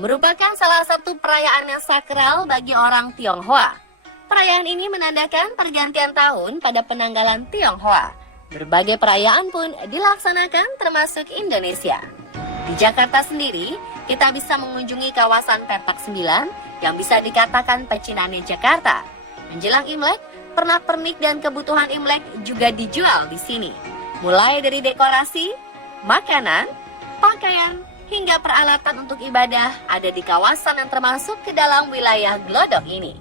merupakan salah satu perayaan yang sakral bagi orang Tionghoa. Perayaan ini menandakan pergantian tahun pada penanggalan Tionghoa. Berbagai perayaan pun dilaksanakan termasuk Indonesia. Di Jakarta sendiri, kita bisa mengunjungi kawasan Petak 9 yang bisa dikatakan pecinannya Jakarta. Menjelang Imlek, pernak-pernik dan kebutuhan Imlek juga dijual di sini. Mulai dari dekorasi, makanan, pakaian, hingga peralatan untuk ibadah ada di kawasan yang termasuk ke dalam wilayah Glodok ini.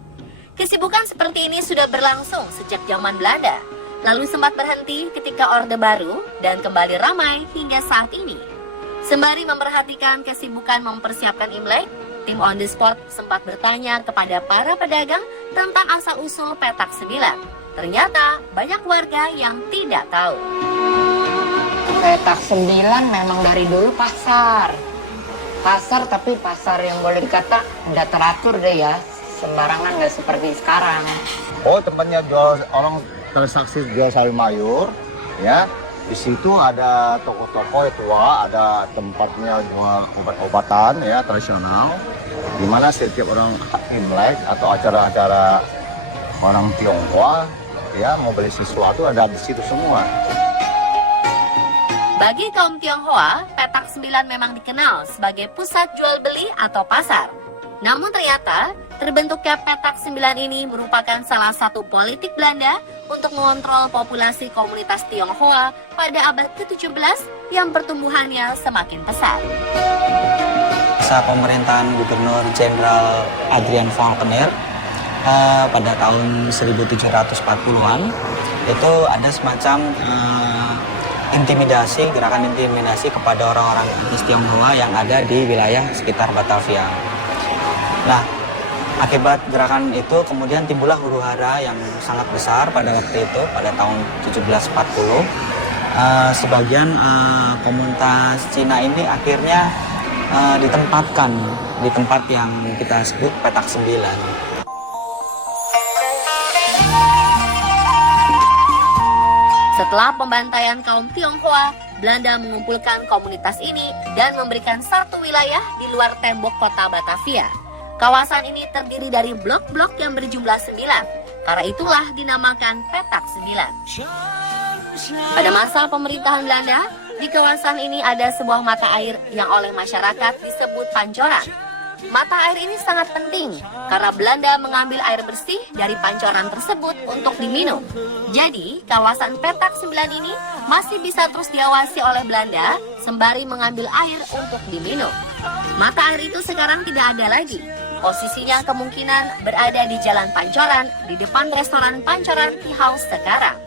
Kesibukan seperti ini sudah berlangsung sejak zaman Belanda, lalu sempat berhenti ketika Orde Baru dan kembali ramai hingga saat ini. Sembari memperhatikan kesibukan mempersiapkan Imlek, tim On The Spot sempat bertanya kepada para pedagang tentang asal-usul Petak 9. Ternyata banyak warga yang tidak tahu. Petak 9 memang dari dulu pasar. Pasar tapi pasar yang boleh dikata udah teratur deh ya. Sembarangan nggak seperti sekarang. Oh, tempatnya jual orang transaksi jual sayur mayur, ya. Di situ ada toko-toko tua, ada tempatnya jual obat-obatan ya tradisional. Di mana setiap orang Imlek atau acara-acara orang Tionghoa ya mau beli sesuatu ada di situ semua. Bagi kaum Tionghoa, Petak 9 memang dikenal sebagai pusat jual beli atau pasar. Namun ternyata, terbentuknya Petak 9 ini merupakan salah satu politik Belanda untuk mengontrol populasi komunitas Tionghoa pada abad ke-17 yang pertumbuhannya semakin pesat. Masa pemerintahan Gubernur Jenderal Adrian Falconer pada tahun 1740-an itu ada semacam gerakan intimidasi kepada orang-orang etnis Tionghoa yang ada di wilayah sekitar Batavia. Nah, akibat gerakan itu kemudian timbullah huru-hara yang sangat besar pada waktu itu, pada tahun 1740. Sebagian komunitas Cina ini akhirnya ditempatkan di tempat yang kita sebut Petak 9. Setelah pembantaian kaum Tionghoa, Belanda mengumpulkan komunitas ini dan memberikan satu wilayah di luar tembok kota Batavia. Kawasan ini terdiri dari blok-blok yang berjumlah 9, karena itulah dinamakan Petak 9. Pada masa pemerintahan Belanda, di kawasan ini ada sebuah mata air yang oleh masyarakat disebut pancoran. Mata air ini sangat penting karena Belanda mengambil air bersih dari pancoran tersebut untuk diminum. Jadi, kawasan Petak 9 ini masih bisa terus diawasi oleh Belanda sembari mengambil air untuk diminum. Mata air itu sekarang tidak ada lagi. Posisinya kemungkinan berada di Jalan Pancoran di depan restoran Pancoran Tea House sekarang.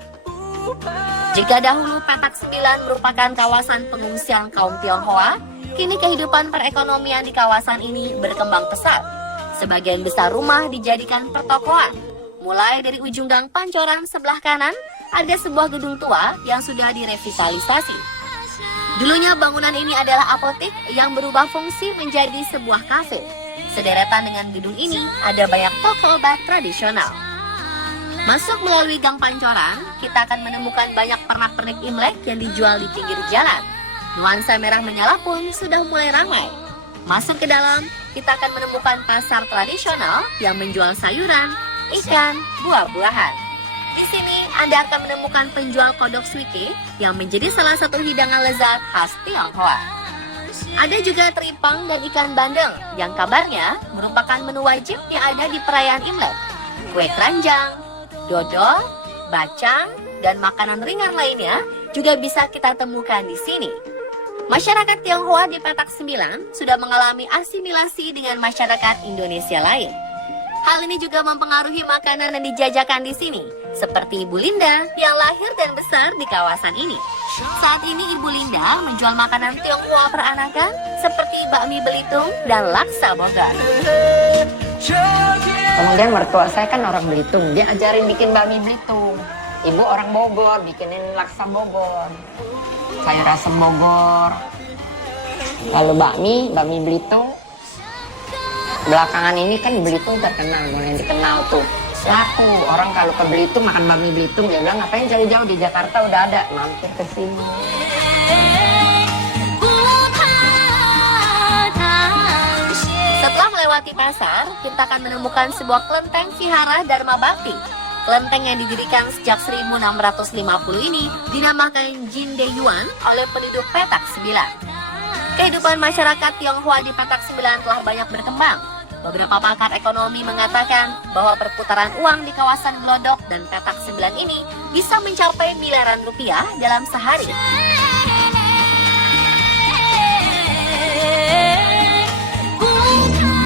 Jika dahulu Petak 9 merupakan kawasan pengungsian kaum Tionghoa, kini kehidupan perekonomian di kawasan ini berkembang pesat. Sebagian besar rumah dijadikan pertokoan. Mulai dari ujung gang Pancoran sebelah kanan, ada sebuah gedung tua yang sudah direvitalisasi. Dulunya bangunan ini adalah apotek yang berubah fungsi menjadi sebuah kafe. Sederetan dengan gedung ini ada banyak toko obat tradisional. Masuk melalui gang Pancoran, kita akan menemukan banyak pernak-pernik Imlek yang dijual di pinggir jalan. Nuansa merah menyala pun sudah mulai ramai. Masuk ke dalam, kita akan menemukan pasar tradisional yang menjual sayuran, ikan, buah-buahan. Di sini Anda akan menemukan penjual kodok suike yang menjadi salah satu hidangan lezat khas Tionghoa. Ada juga teripang dan ikan bandeng yang kabarnya merupakan menu wajib yang ada di perayaan Imlek. Kue keranjang, dodol, bacang, dan makanan ringan lainnya juga bisa kita temukan di sini. Masyarakat Tionghoa di Petak 9 sudah mengalami asimilasi dengan masyarakat Indonesia lain. Hal ini juga mempengaruhi makanan yang dijajakan di sini, seperti Ibu Linda yang lahir dan besar di kawasan ini. Saat ini Ibu Linda menjual makanan Tionghoa peranakan seperti bakmi Belitung dan laksa Bogor. Kemudian mertua saya kan orang Belitung, dia ajarin bikin bakmi Belitung. Ibu orang Bogor, bikinin laksa Bogor, sayur asem Bogor. Lalu bakmi Belitung. Belakangan ini kan Belitung terkenal, mulai dikenal tuh. Laku, orang kalau ke Belitung makan bakmi Belitung, dia bilang ngapain jauh-jauh, di Jakarta udah ada, mampir ke sini. melewati pasar, kita akan menemukan sebuah kelenteng vihara Dharma Bakti. Kelenteng yang didirikan sejak 1650 ini dinamakan Jindeyuan oleh penduduk petak 9. Kehidupan masyarakat Tionghoa di petak 9 telah banyak berkembang. Beberapa pakar ekonomi mengatakan bahwa perputaran uang di kawasan Glodok dan petak 9 ini bisa mencapai miliaran rupiah dalam sehari.